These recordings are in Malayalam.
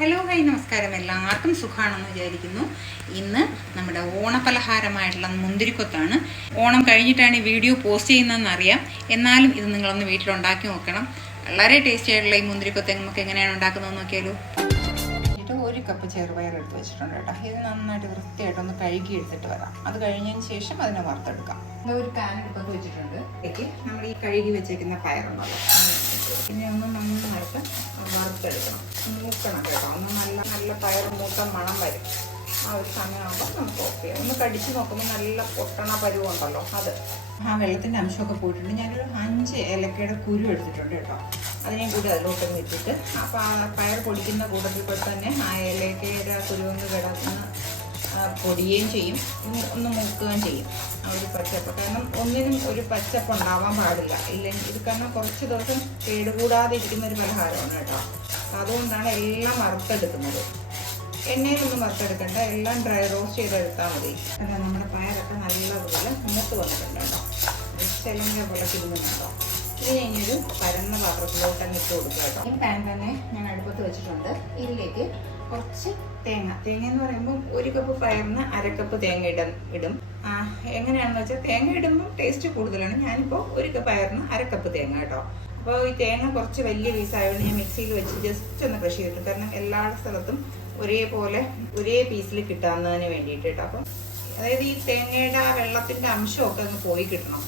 ഹലോ ഹായ് നമസ്കാരം. എല്ലാവർക്കും സുഖമാണെന്ന് വിചാരിക്കുന്നു. ഇന്ന് നമ്മുടെ ഓണപലഹാരമായിട്ടുള്ള മുന്തിരിക്കൊത്താണ്. ഓണം കഴിഞ്ഞിട്ടാണ് ഈ വീഡിയോ പോസ്റ്റ് ചെയ്യുന്നതെന്ന് അറിയാം. എന്നാലും ഇത് നിങ്ങളൊന്ന് വീട്ടിലുണ്ടാക്കി നോക്കണം. വളരെ ടേസ്റ്റി ആയിട്ടുള്ള ഈ മുന്തിരിക്കൊത്ത് നമുക്ക് എങ്ങനെയാണ് ഉണ്ടാക്കുന്നതെന്ന് നോക്കിയാലോ. ഒരു കപ്പ് ചെറുപയർ എടുത്ത് വെച്ചിട്ടുണ്ട് കേട്ടോ. ഇത് നന്നായിട്ട് വൃത്തിയായിട്ടൊന്ന് കഴുകി എടുത്തിട്ട് വരാം. അത് കഴിഞ്ഞതിന് ശേഷം അതിനെ വറുത്തെടുക്കാം. ഒരു പാൻ എടുത്ത് വെച്ചിട്ടുണ്ട്. നമ്മൾ ഈ കഴുകി വെച്ചേക്കുന്ന പയറുണ്ടല്ലോ, പിന്നെ ഒന്ന് നന്നായിട്ട് വറുത്തെടുക്കണം, മൂക്കണം കേട്ടോ. ഒന്ന് നല്ല പയർ മൂത്ത മണം വരും. ആ ഒരു സമയമാകുമ്പോൾ നമുക്ക് ഓഫ് ചെയ്യാം. ഒന്ന് കടിച്ച് നോക്കുമ്പോൾ നല്ല പൊട്ടണ പരുവുണ്ടല്ലോ, അത് ആ വെള്ളത്തിൻ്റെ അംശമൊക്കെ പോയിട്ടുണ്ട്. ഞാനൊരു 5 ഏലക്കയുടെ കുരു എടുത്തിട്ടുണ്ട് കേട്ടോ. അതിനെയും കൂടി അതിലോട്ടൊന്ന് ഇട്ടിട്ട് അപ്പോൾ ആ പയർ പൊടിക്കുന്ന കൂട്ടത്തിൽ തന്നെ ആ ഏലക്കയുടെ കുരുവൊന്ന് കിടന്ന് പൊടിയുകയും ചെയ്യും, ഒന്ന് മൂക്കുകയും ചെയ്യും. ആ ഒരു പച്ചപ്പ്, കാരണം ഒന്നിനും ഒരു പച്ചപ്പ് ഉണ്ടാവാൻ പാടില്ല. ഇല്ലെങ്കിൽ ഇത് കാരണം കുറച്ച് ദിവസം കേടുകൂടാതെ ഇരിക്കുന്ന ഒരു പലഹാരമാണ് കേട്ടോ. അതുകൊണ്ടാണ് എല്ലാം വറുത്തെടുക്കുന്നത്. എണ്ണയിലൊന്നും വറുത്തെടുക്കണ്ട, എല്ലാം ഡ്രൈ റോസ്റ്റ് ചെയ്തെടുത്താൽ മതി. അല്ല, നമ്മുടെ പയറൊക്കെ നല്ലതുപോലെ മൂത്ത് വന്നിട്ടുണ്ട് കേട്ടോ. ചിലങ്ക പോലെ തിരുമുന്നുണ്ടോ. ഇതിന് ഇനിയൊരു പരന്ന പാത്രത്തിലോട്ട് അങ്ങ് ഇട്ട് കൊടുക്കുക കേട്ടോ. ഈ പാൻ തന്നെ ഞാൻ അടുപ്പത്ത് വെച്ചിട്ടുണ്ട്. ഇതിലേക്ക് കുറച്ച് തേങ്ങ എന്ന് പറയുമ്പോൾ 1 കപ്പ് പയറിന് 1/2 കപ്പ് തേങ്ങ ഇടും. എങ്ങനെയാണെന്ന് വെച്ചാൽ തേങ്ങ ഇടുമ്പോൾ ടേസ്റ്റ് കൂടുതലാണ്. ഞാനിപ്പോൾ 1 കപ്പ് പയറിന് 1/2 കപ്പ് തേങ്ങ കേട്ടോ. അപ്പോൾ ഈ തേങ്ങ കുറച്ച് വലിയ പീസായതുകൊണ്ട് ഞാൻ മിക്സിയിൽ വെച്ച് ജസ്റ്റ് ഒന്ന് ക്രഷ് ചെയ്തിട്ട്, കാരണം എല്ലാ സ്ഥലത്തും ഒരേപോലെ ഒരേ പീസിൽ കിട്ടാവുന്നതിന് വേണ്ടിയിട്ട് കേട്ടോ. അപ്പം അതായത് ഈ തേങ്ങയുടെ ആ വെള്ളത്തിൻ്റെ അംശമൊക്കെ അങ്ങ് പോയി കിട്ടണം,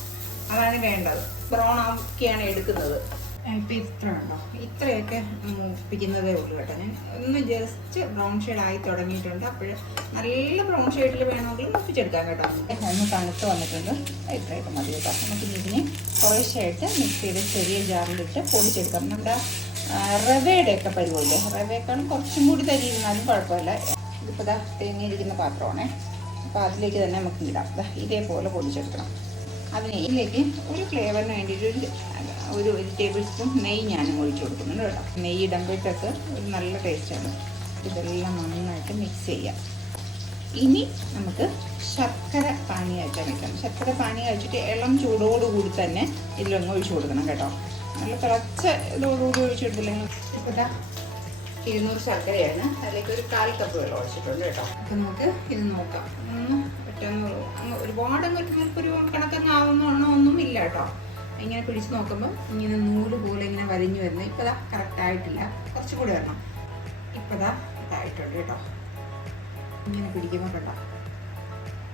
അതാണ് വേണ്ടത്. ബ്രൗൺ ആക്കിയാണ് എടുക്കുന്നത്. ഇപ്പം ഇത്ര ഉണ്ടോ, ഇത്രയൊക്കെ മൂപ്പിക്കുന്നതേ ഉള്ളൂ കേട്ടോ. ഞാൻ ഒന്ന് ജസ്റ്റ് ബ്രൗൺ ഷെയ്ഡ് ആയി തുടങ്ങിയിട്ടുണ്ട്. അപ്പോൾ നല്ല ബ്രൗൺ ഷെയ്ഡിൽ വേണമെങ്കിൽ മൂപ്പിച്ചെടുക്കാം കേട്ടോ. ഒന്ന് തണുത്ത് വന്നിട്ടുണ്ട്. ഇത്രയൊക്കെ മതി കേട്ടോ. നമുക്ക് ഇതിനെ കുറേശ്ശായിട്ട് മിക്സിയുടെ ചെറിയ ജാറിലിട്ട് പൊടിച്ചെടുക്കാം. നമ്മുടെ റവയുടെയൊക്കെ പരുവല്ലേ, റവയേക്കാളും കുറച്ചും കൂടി തരിയിരുന്നാലും കുഴപ്പമില്ല. ഇതിപ്പോൾ തേങ്ങയിരിക്കുന്ന പാത്രമാണേ. അപ്പോൾ അതിലേക്ക് തന്നെ നമുക്ക് ഇടാം. ഇതേപോലെ പൊടിച്ചെടുക്കണം. ഇതിലേക്ക് ഒരു ഫ്ലേവറിന് വേണ്ടിയിട്ട് ഒരു 1 ടേബിൾ സ്പൂൺ നെയ്യ് ഞാനും ഒഴിച്ചു കൊടുക്കുന്നുണ്ട് കേട്ടോ. നെയ്യ് ഇടുമ്പോഴത്തേക്ക് ഒരു നല്ല ടേസ്റ്റാണ്. ഇതെല്ലാം നന്നായിട്ട് മിക്സ് ചെയ്യാം. ഇനി നമുക്ക് ശർക്കര പാനി കാച്ചാൻ വെക്കണം. ശർക്കര പാനി കാച്ചിട്ട് ഇളം ചൂടോടുകൂടി തന്നെ ഇതിലൊന്ന് ഒഴിച്ചു കൊടുക്കണം കേട്ടോ. നല്ല തിളച്ച ഇതോടുകൂടി ഒഴിച്ചെടുത്തില്ലെങ്കിൽ. ഇപ്പോൾ 200 ശർക്കരയാണ്. അതിലേക്ക് ഒരു 1/4 കപ്പ് വെള്ളം ഒഴിച്ചിട്ടുണ്ട് കേട്ടോ. അപ്പം നമുക്ക് ഇത് നോക്കാം. ഒരുപാട് ഒരു കണക്കങ്ങ് ആവുന്നതാണോ ഒന്നും ഇല്ല കേട്ടോ. ഇങ്ങനെ പിടിച്ച് നോക്കുമ്പോൾ ഇങ്ങനെ നൂല് പോലെ ഇങ്ങനെ വലിഞ്ഞു വരുന്നത്. ഇപ്പോൾ കറക്റ്റായിട്ടില്ല, കുറച്ചും കൂടി വരണം. ഇപ്പോൾ ഇതായിട്ടുണ്ട് കേട്ടോ. ഇങ്ങനെ പിടിക്കുമ്പോൾ കണ്ടോ,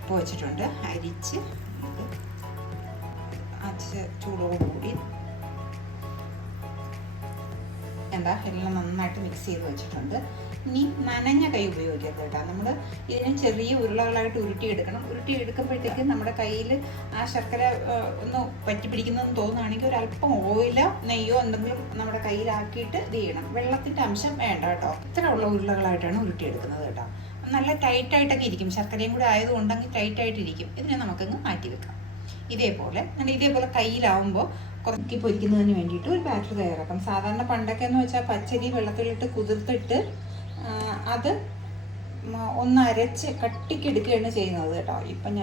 ഇപ്പോൾ വെച്ചിട്ടുണ്ട്. അരിച്ച് ചൂടോടുകൂടി എല്ലാം നന്നായിട്ട് മിക്സ് ചെയ്ത് വെച്ചിട്ടുണ്ട്. ഇനി നനഞ്ഞ കൈ ഉപയോഗിക്കരുത് കേട്ടോ. നമ്മൾ ഇതിനെ ചെറിയ ഉരുളകളായിട്ട് ഉരുട്ടിയെടുക്കുമ്പോഴത്തേക്ക് നമ്മുടെ കയ്യിൽ ആ ശർക്കര ഒന്ന് പറ്റി പിടിക്കുന്നതെന്ന് തോന്നുകയാണെങ്കിൽ ഒരല്പം ഓയിലോ നെയ്യോ എന്തെങ്കിലും നമ്മുടെ കയ്യിലാക്കിയിട്ട് ഇത് ചെയ്യണം. വെള്ളത്തിൻ്റെ അംശം വേണ്ട കേട്ടോ. ഇത്ര ഉള്ള ഉരുളകളായിട്ടാണ് ഉരുട്ടിയെടുക്കുന്നത് കേട്ടോ. നല്ല ടൈറ്റായിട്ടൊക്കെ ഇരിക്കും. ശർക്കരയും കൂടി ആയതുകൊണ്ടെങ്കിൽ ടൈറ്റായിട്ടിരിക്കും. ഇതിനെ നമുക്കങ്ങ് മാറ്റി വെക്കാം. ഇതേപോലെ കയ്യിലാവുമ്പോൾ കുറക്കി പൊരിക്കുന്നതിന് വേണ്ടിയിട്ട് ഒരു ബാറ്റർ തയ്യാറാക്കാം. സാധാരണ പണ്ടൊക്കെ എന്ന് വെച്ചാൽ പച്ചരി വെള്ളത്തിലിട്ട് കുതിർത്തിട്ട് അത് ഒന്ന് അരച്ച് കട്ടിക്കെടുക്കുകയാണ് ചെയ്യുന്നത് കേട്ടോ. ഇപ്പം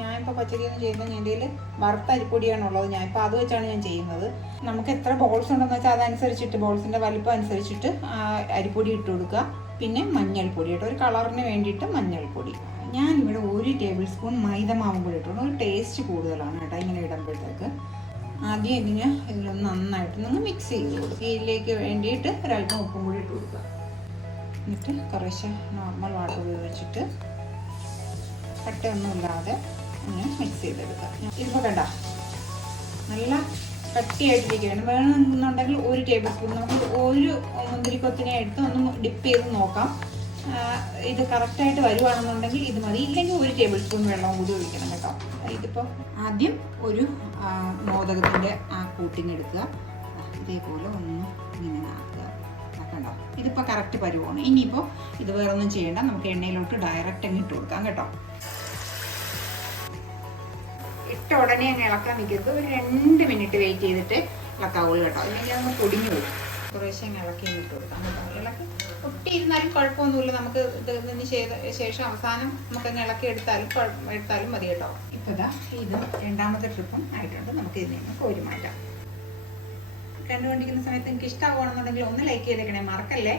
ഞാനിപ്പോൾ പച്ചരിയൊന്നും ചെയ്യുമ്പോൾ എൻ്റെ കയ്യിൽ വറുത്ത അരിപ്പൊടിയാണുള്ളത്. ഞാനിപ്പോൾ അത് വെച്ചാണ് ഞാൻ ചെയ്യുന്നത്. നമുക്ക് എത്ര ബോൾസ് ഉണ്ടെന്ന് വെച്ചാൽ അതനുസരിച്ചിട്ട്, ബോൾസിൻ്റെ വലിപ്പം അനുസരിച്ചിട്ട് അരിപ്പൊടി ഇട്ട് കൊടുക്കുക. പിന്നെ മഞ്ഞൾപ്പൊടി കേട്ടോ, ഒരു കളറിന് വേണ്ടിയിട്ട് മഞ്ഞൾപ്പൊടി. ഞാനിവിടെ 1 ടേബിൾ സ്പൂൺ മൈദമാവും കൂടി ഇട്ടുണ്ട്. ഒരു ടേസ്റ്റ് കൂടുതലാണ് കേട്ടോ ഇങ്ങനെ ഇടുമ്പോഴത്തേക്ക്. ആദ്യം ഇതിലൊന്ന് നന്നായിട്ട് മിക്സ് ചെയ്ത് കൊടുക്കുക. ഇതിലേക്ക് വേണ്ടിയിട്ട് ഒരല്പം ഉപ്പും കൂടി ഇട്ട് കൊടുക്കുക. എന്നിട്ട് കുറേശ്ശെ നോർമൽ വാട്ടർ ഉപയോഗിച്ചിട്ട് കട്ടയൊന്നുമില്ലാതെ ഒന്ന് മിക്സ് ചെയ്തെടുക്കുക. ഇതിപ്പോൾ കണ്ട നല്ല കട്ടിയായിട്ടിരിക്കുകയാണ്. വേണമെന്നുണ്ടെങ്കിൽ 1 ടേബിൾ സ്പൂൺ നമുക്ക് ഒരു മുന്തിരിക്കൊത്തിനെ എടുത്ത് ഒന്ന് ഡിപ്പ് ചെയ്ത് നോക്കാം. ഇത് കറക്റ്റായിട്ട് വരുവാണെന്നുണ്ടെങ്കിൽ ഇത് മതി. ഇല്ലെങ്കിൽ 1 ടേബിൾ സ്പൂൺ വെള്ളവും കൂടി ഒഴിക്കണം കേട്ടോ. ഇതിപ്പോൾ ആദ്യം ഒരു മോദകത്തിൻ്റെ ആ കൂട്ടിനെടുക്കുക. ഇതേപോലെ ഒന്ന് ഇങ്ങനെ ആക്കുക. കണ്ടോ, ഇതിപ്പോൾ കറക്റ്റ് പരുവാണ്. ഇനിയിപ്പോൾ ഇത് വേറെ ഒന്നും ചെയ്യേണ്ട, നമുക്ക് എണ്ണയിലോട്ട് ഡയറക്റ്റ് അങ്ങ് ഇട്ട് കൊടുക്കാം കേട്ടോ. ഇട്ട ഉടനെ അങ്ങ് ഇളക്കാൻ നിൽക്കരുത്. ഒരു 2 മിനിറ്റ് വെയിറ്റ് ചെയ്തിട്ട് ഇളക്കാവുള്ളൂ കേട്ടോ. അല്ലെങ്കിൽ അങ്ങ് പൊടിഞ്ഞു വരും. കുറേശ്ശെ ഇളക്കി ഇട്ട് കൊടുക്കാം കേട്ടോ. ഇളക്കി ഒട്ടിയിരുന്നാലും കുഴപ്പമൊന്നുമില്ല. നമുക്ക് ഇതിന് ശേഷം അവസാനം നമുക്കങ്ങ് ഇളക്കി എടുത്താലും മതി കേട്ടോ. ഇപ്പോൾ ഇത് 2ാമത്തെ ട്രിപ്പും ആയിട്ടുണ്ട്. നമുക്ക് ഇതിൽ നിന്ന് കോരി മാറ്റാം. കണ്ടുകൊണ്ടിരിക്കുന്ന സമയത്ത് നിങ്ങൾക്ക് ഇഷ്ടമാവുകയാണെന്നുണ്ടെങ്കിൽ ഒന്ന് ലൈക്ക് ചെയ്തേക്കണേ, മറക്കല്ലേ.